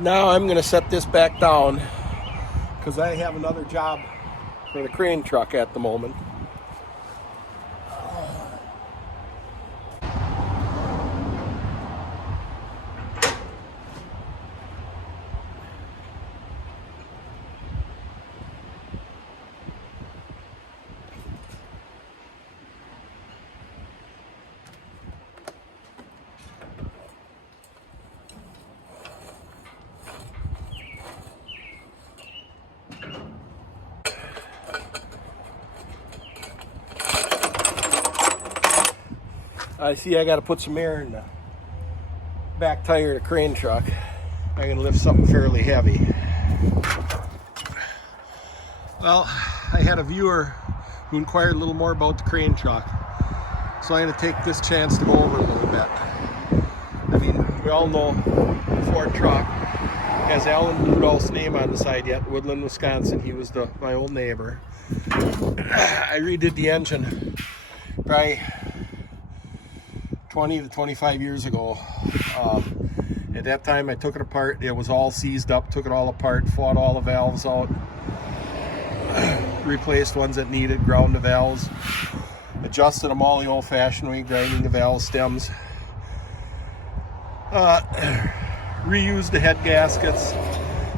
Now I'm going to set this back down because I have another job for the crane truck at the moment. I see I got to put some air in the back tire of the crane truck. I'm going to lift something fairly heavy. Well, I had a viewer who inquired a little more about the crane truck, so I'm going to take this chance to go over it a little bit. I mean, we all know the Ford truck has Alan Rudolph's name on the side yet, Woodland, Wisconsin. He was my old neighbor. I redid the engine probably 20 to 25 years ago. At that time I took it apart. It was all seized up, took it all apart, fought all the valves out, replaced ones that needed, ground the valves, adjusted them all the old-fashioned way, grinding the valve stems, reused the head gaskets.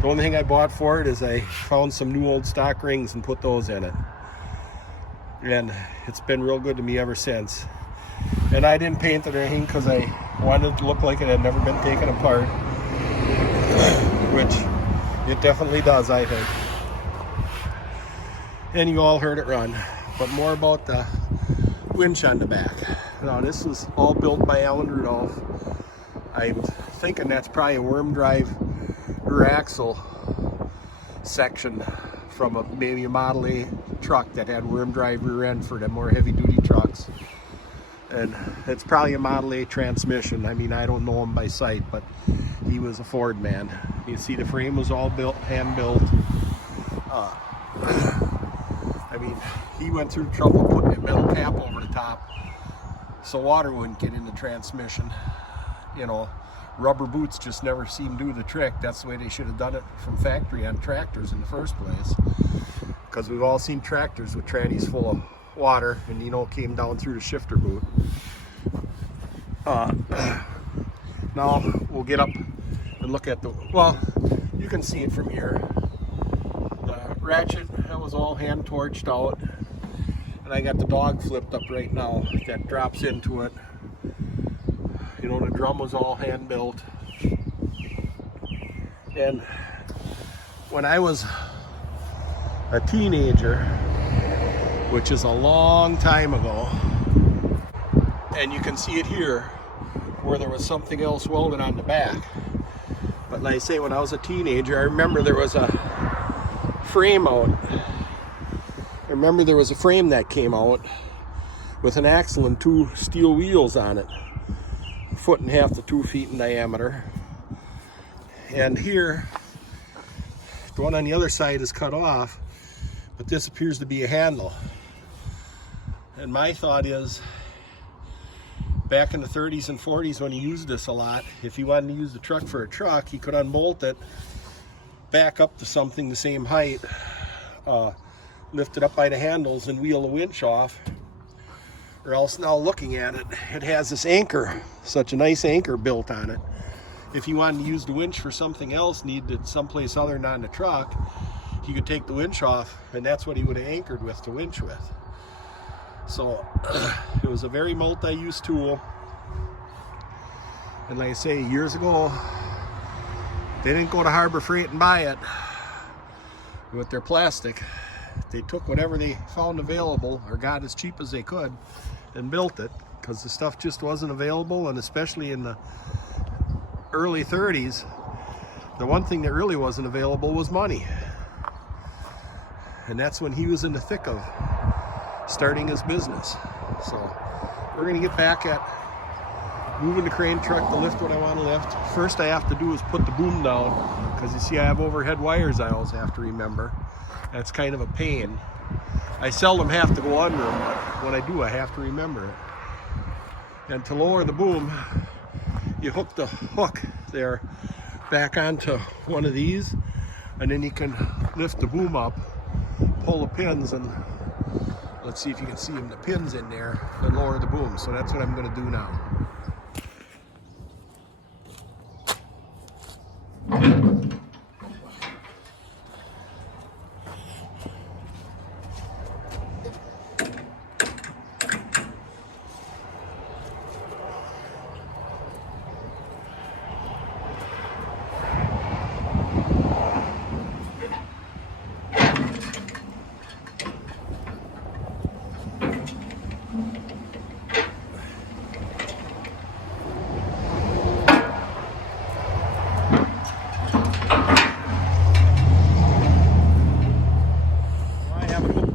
The only thing I bought for it is I found some new old stock rings and put those in it, and it's been real good to me ever since. And I didn't paint it or anything because I wanted it to look like it had never been taken apart, which it definitely does, I think. And you all heard it run. But more about the winch on the back. Now, this was all built by Alan Rudolph. I'm thinking that's probably a worm drive rear axle section from maybe a Model A truck that had worm drive rear end for the more heavy duty trucks. And it's probably a Model A transmission. I mean, I don't know him by sight, but he was a Ford man. You see the frame was all built, hand built. I mean, he went through the trouble of putting a metal cap over the top so water wouldn't get in the transmission. You know, rubber boots just never seem to do the trick. That's the way they should have done it from factory on tractors in the first place. Because we've all seen tractors with trannies full of water and, you know, came down through the shifter boot. Now we'll get up and look at well, you can see it from here. The ratchet, that was all hand torched out, and I got the dog flipped up right now that drops into it. You know, the drum was all hand built. And when I was a teenager, which is a long time ago, and you can see it here where there was something else welded on the back. But like I say, when I was a teenager, I remember there was a frame out. I remember there was a frame that came out with an axle and two steel wheels on it, 1.5 to 2 feet in diameter. And here, the one on the other side is cut off, but this appears to be a handle. And my thought is, back in the 30s and 40s when he used this a lot, if he wanted to use the truck for a truck, he could unbolt it, back up to something the same height, lift it up by the handles and wheel the winch off. Or else, now looking at it, it has this anchor, such a nice anchor built on it. If he wanted to use the winch for something else, needed it someplace other than on the truck, he could take the winch off, and that's what he would have anchored with, the winch with. So it was a very multi-use tool. And like I say, years ago, they didn't go to Harbor Freight and buy it with their plastic. They took whatever they found available or got as cheap as they could and built it, because the stuff just wasn't available. And especially in the early 30s, the one thing that really wasn't available was money. And that's when he was in the thick of starting his business. So we're going to get back at moving the crane truck to lift what I want to lift. First I have to do is put the boom down, because you see I have overhead wires I always have to remember. That's kind of a pain. I seldom have to go under them, but when I do, I have to remember it. And to lower the boom, you hook the hook there back onto one of these, and then you can lift the boom up, pull the pins, and let's see if you can see the pins in there, and lower the boom. So that's what I'm going to do now.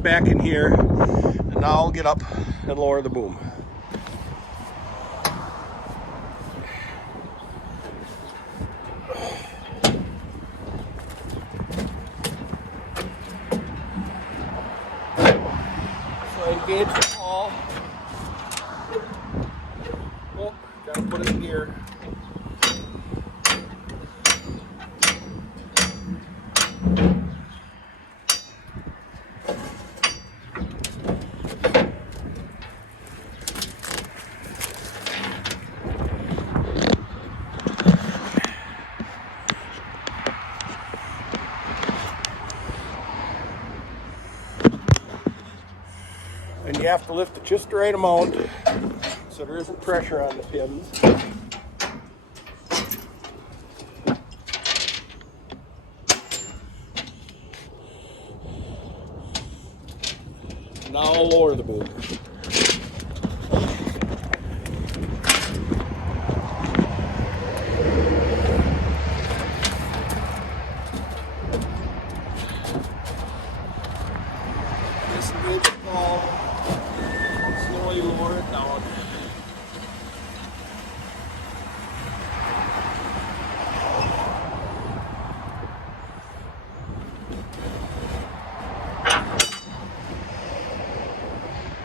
Back in here, and now I'll get up and lower the boom. So I engage the pawl. Oh, gotta put it in gear. And you have to lift it just the right amount so there isn't pressure on the pins. Now I'll lower the boom. Disengage the ball. Slowly lower it down.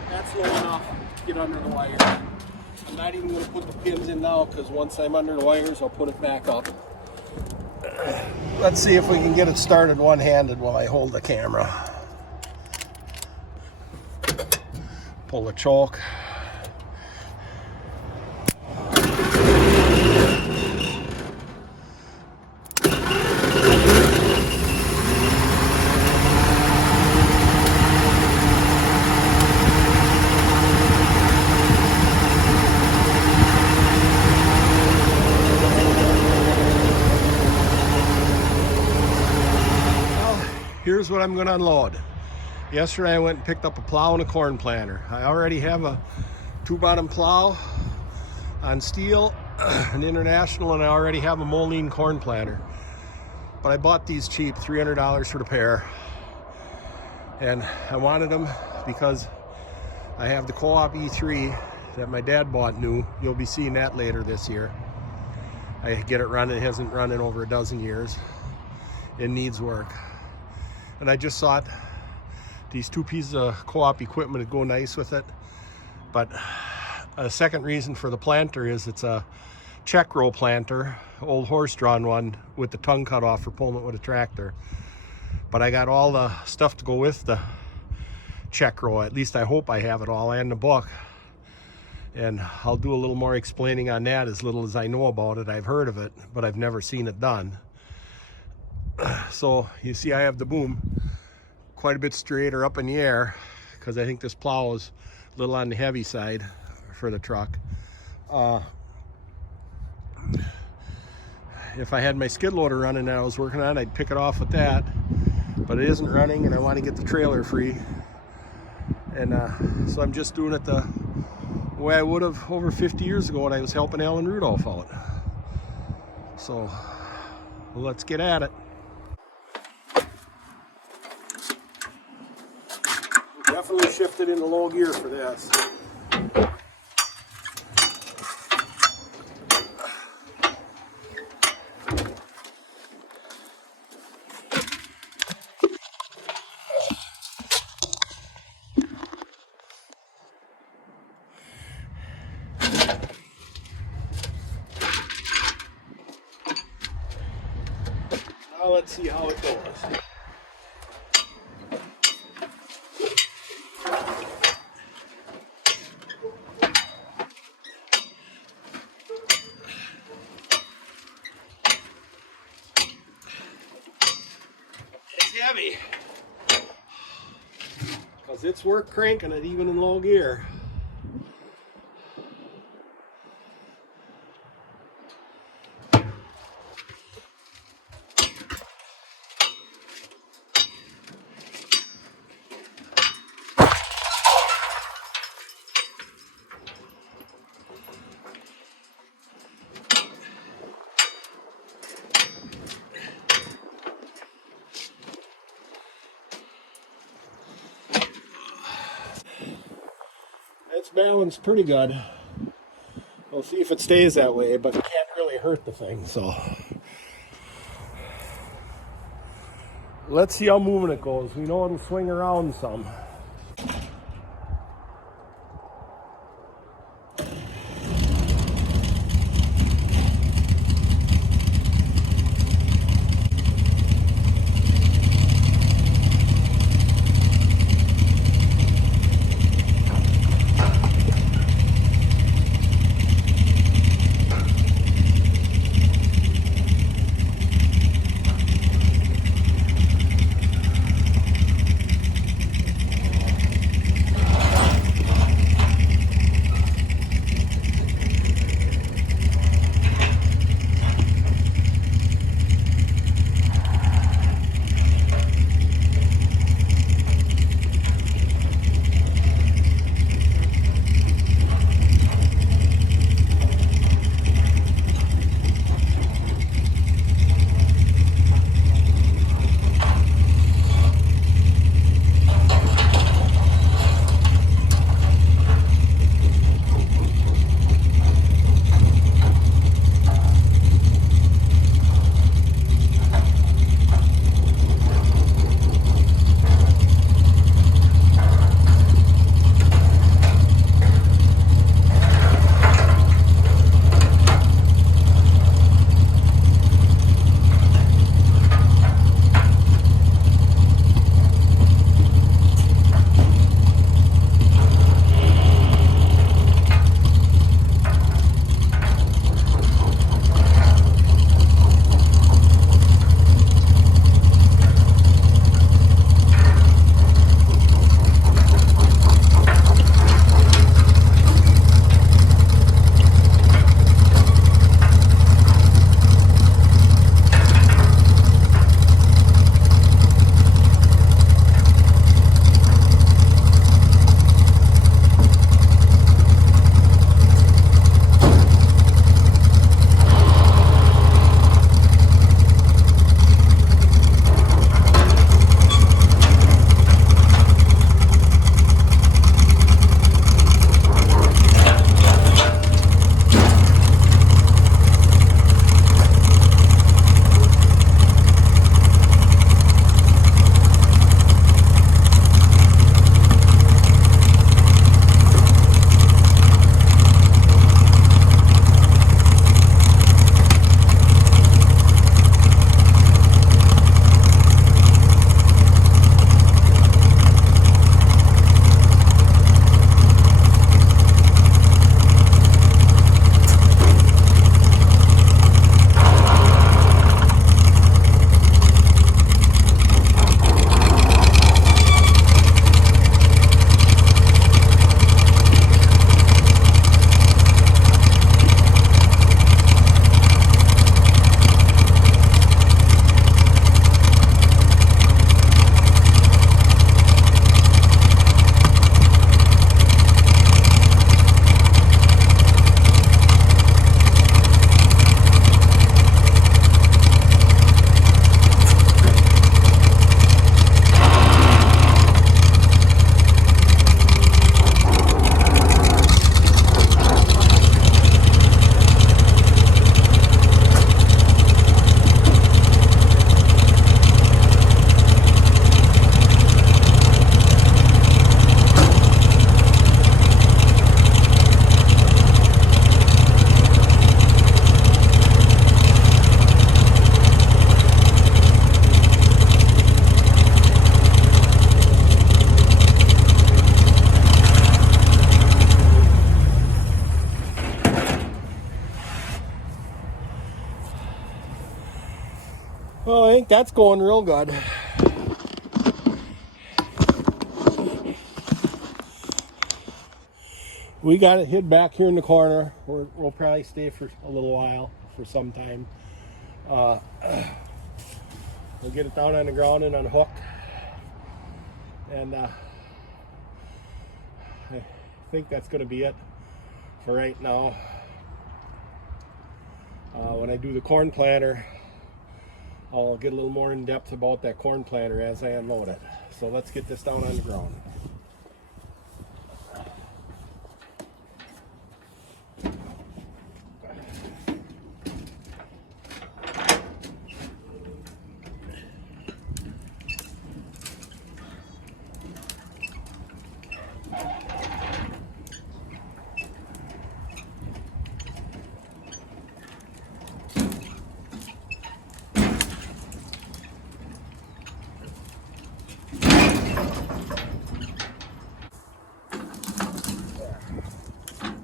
That's low enough to get under the wire. I'm not even going to put the pins in now because once I'm under the wires, I'll put it back up. Let's see if we can get it started one-handed while I hold the camera. Pull the choke. Here's what I'm going to unload. Yesterday I went and picked up a plow and a corn planter. I already have a 2-bottom plow on steel, an International, and I already have a Moline corn planter. But I bought these cheap, $300 for the pair. And I wanted them because I have the Co-op E3 that my dad bought new. You'll be seeing that later this year. I get it running. It hasn't run in over a dozen years. It needs work. And I just thought these 2 pieces of Co-op equipment would go nice with it. But a second reason for the planter is it's a check row planter, old horse-drawn one with the tongue cut off for pulling it with a tractor. But I got all the stuff to go with the check row. At least I hope I have it all, and the book. And I'll do a little more explaining on that. As little as I know about it, I've heard of it, but I've never seen it done. So you see I have the boom quite a bit straighter up in the air because I think this plow is a little on the heavy side for the truck. If I had my skid loader running that I was working on, I'd pick it off with that, but it isn't running and I want to get the trailer free. And so I'm just doing it the way I would have over 50 years ago when I was helping Alan Rudolph out. So let's get at it. Definitely shifted into low gear for this. let's see how it goes. It's heavy because it's worth cranking it even in low gear. It's balanced pretty good. We'll see if it stays that way, but it can't really hurt the thing, so. Let's see how moving it goes. We know it'll swing around some. Well, I think that's going real good. We got it hid back here in the corner. We'll probably stay for a little while, for some time. We'll get it down on the ground and unhooked. And I think that's going to be it for right now. When I do the corn planter, I'll get a little more in depth about that corn planter as I unload it. So let's get this down on the ground.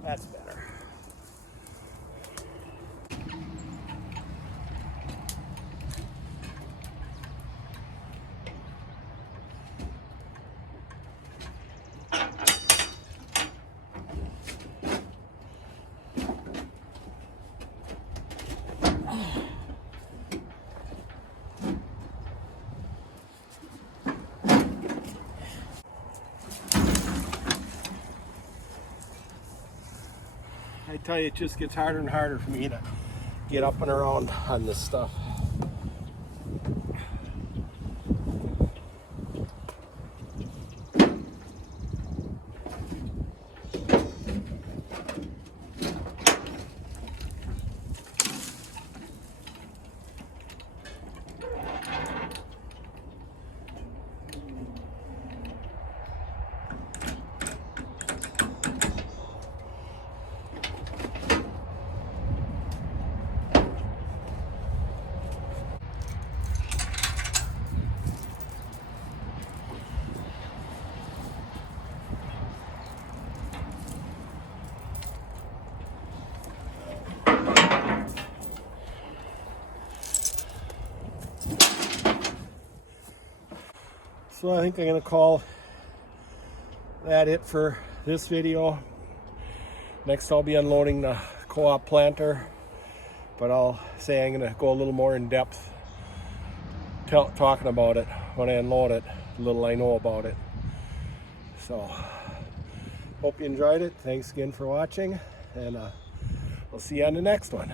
That's better. I tell you, it just gets harder and harder for me to get up and around on this stuff. So I think I'm going to call that it for this video. Next I'll be unloading the co-op planter, but I'll say I'm going to go a little more in depth talking about it when I unload it, the little I know about it. So hope you enjoyed it. Thanks again for watching, and we'll see you on the next one.